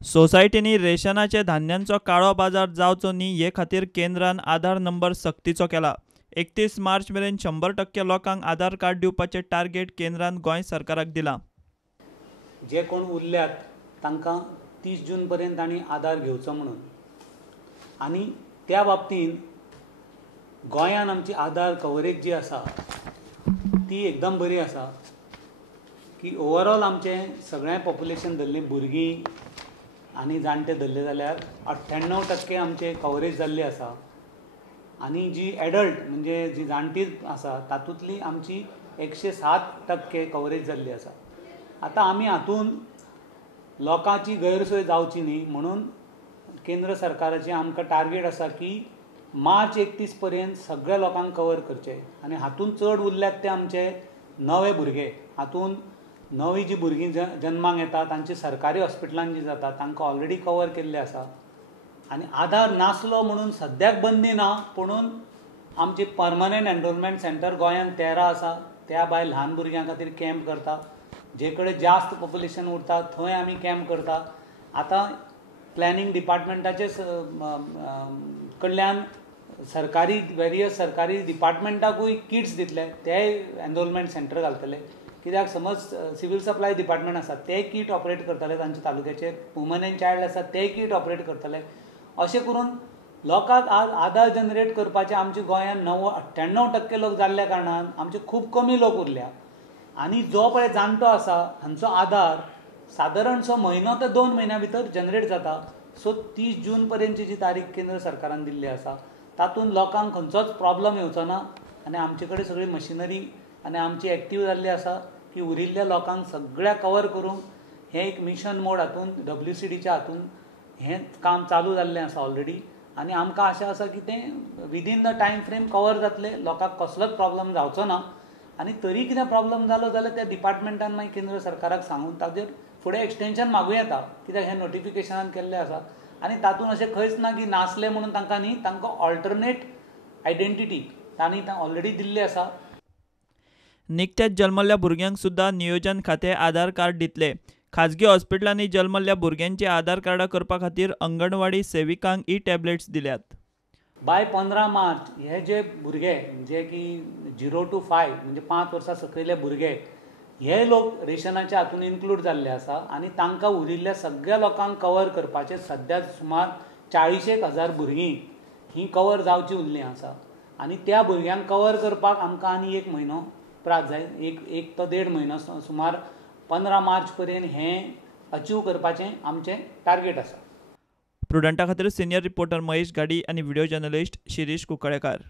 सोसायटींनी रेशनाचे धान्यांचो काळो बाजार जावचो न्ही हे खातीर केंद्रान आधार नंबर सक्तीचो केला। 31 मार्च मेरेन 100% लोकांक आधार कार्ड दिवपाचे टार्गेट केंद्रान गोंय सरकाराक दिला। जे कोण उरल्यात तांकां 30 जून पर्यंत तांणी आधार घेवचो म्हणून, आनी त्या बाबतींत गोंयान आमची आधार कवरेज जी आसा ती एकदम बरी आसा की ओवरऑल आमचें सगळें पॉप्युलेशन धरलें भुरगीं आनी जाणटे धरले जाल्यार 98% आमचे कवरेज जाल्ली आसा। आनी जी एडल्ट म्हणजे जी जाणटी आसा तातूंतली आमची 107% कवरेज जाल्ली आसा। आतां आमी हातून लोकांची गैरसोय जावची न्ही म्हणून केंद्र सरकाराचें आमकां टार्गेट आसा की मार्च 31 पर्यंत सगळ्या लोकांक कवर करचें। आनी हातून चड उरल्यात ते आमचे नवे भुरगे। हातून नवी जी भुरगीं जन्माक येता तांची सरकारी हॉस्पिटलांत जी जाता तांकां ऑलरेडी कवर केल्ले आसा। आनी आधार नासलो म्हणून सद्याक बंदी ना, पुणून आमची परमनंट एनरोलमेंट सेंटर गोंयांत 13 आसा। त्या भायर ल्हान भुरग्यां खातीर कॅम्प करता। जे कडेन जास्त पॉप्युलेशन उरता थंय आमी कॅम्प करता। आतां प्लॅनिंग डिपार्टमेंटाचे कडल्यान सरकारी वेरियस सरकारी डिपार्टमेंटाकूय किट्स दितले, तेय एनरोलमेंट सेंटर घालतले। कित्याक समज सिवील सप्लाय डिपार्टमेंट आसा ते किट ऑपरेट करतले तांचे तालुक्याचेर, वुमन एंड चायल्ड आसा ते किट ऑपरेट करतले। अशें करून लोकांक आधार जनरेट करपाचे आमच्या गोंयांत 98% लोक जाल्ल्या कारणान आमचे खूब कमी लोक उरल्या। आनी जो पळय जाणटो आसा हांचो आधार सादारणसो म्हयनो ते 2 म्हयन्या भितर जनरेट जाता। सो 30 जून पर्यंतची जी तारीख केंद्र सरकारान दिल्ली आसा तातूंत लोकांक खंयचोच प्रॉब्लम येवचो ना। आनी आमचे कडेन सगळी मशिनरी आनी आमची एक्टीव जाल्ली आसा की उरिल्ल्या लोकांक सगळ्या कवर करूंक हें एक मिशन मोड हातून WCDच्या हातून हें काम चालू जाल्लें आसा ऑलरेडी। आनी आमकां आशा आसा की तें within the time frame cover जातलें, लोकांक कसलोच प्रॉब्लम जावचो ना। आनी तरी कितें प्रॉब्लम जालो जाल्यार त्या डिपार्टमेंटान मागीर केंद्र सरकाराक सांगून ताजेर फुडें एक्सटेंशन मागूं येता, कित्याक हें नोटिफिकेशनान केल्लें आसा। आनी तातूंत अशें खंयच ना की नासलें म्हणून तांकां न्ही, तांकां ऑल्टरनेट आयडेंटिटी तांणी ऑलरेडी दिल्ली आसा। निकतेच जल्मल्ल्या भुरग्यांक सुद्धा नियोजन खातें आधार कार्ड दितले। खाजगी हॉस्पिटलांनी जल्मल्ल्या भुरग्यांची आधार कार्डां करपा खातीर अंगणवाडी सेविकांक टॅबलेट्स दिल्यात। बाय 15 मार्च हे जे भुरगे जे की 0 to 5 म्हणजे 5 वर्सां सकयले भुरगे हे लोक रेशनाच्या हातून इन्क्लूड जाल्ले आसा। आनी तांकां उरिल्ल्या सगळ्या लोकांक कवर करपाचे सद्या सुमार 40,000 भुरगीं ही कवर जावची उरलीं आसा। आनी त्या भुरग्यांक कवर करपाक आमकां आनी 1 म्हयनो त्रास जाय, एक तो 1.5 म्हयनो सुमार 15 मार्च पर्यंत हें अचीव करपाचें आमचें टार्गेट आसा। प्रुडंटा खातीर सिनियर रिपोर्टर महेश गाडी आनी व्हिडिओ जर्नलिस्ट शिरीश कुंकळेकार।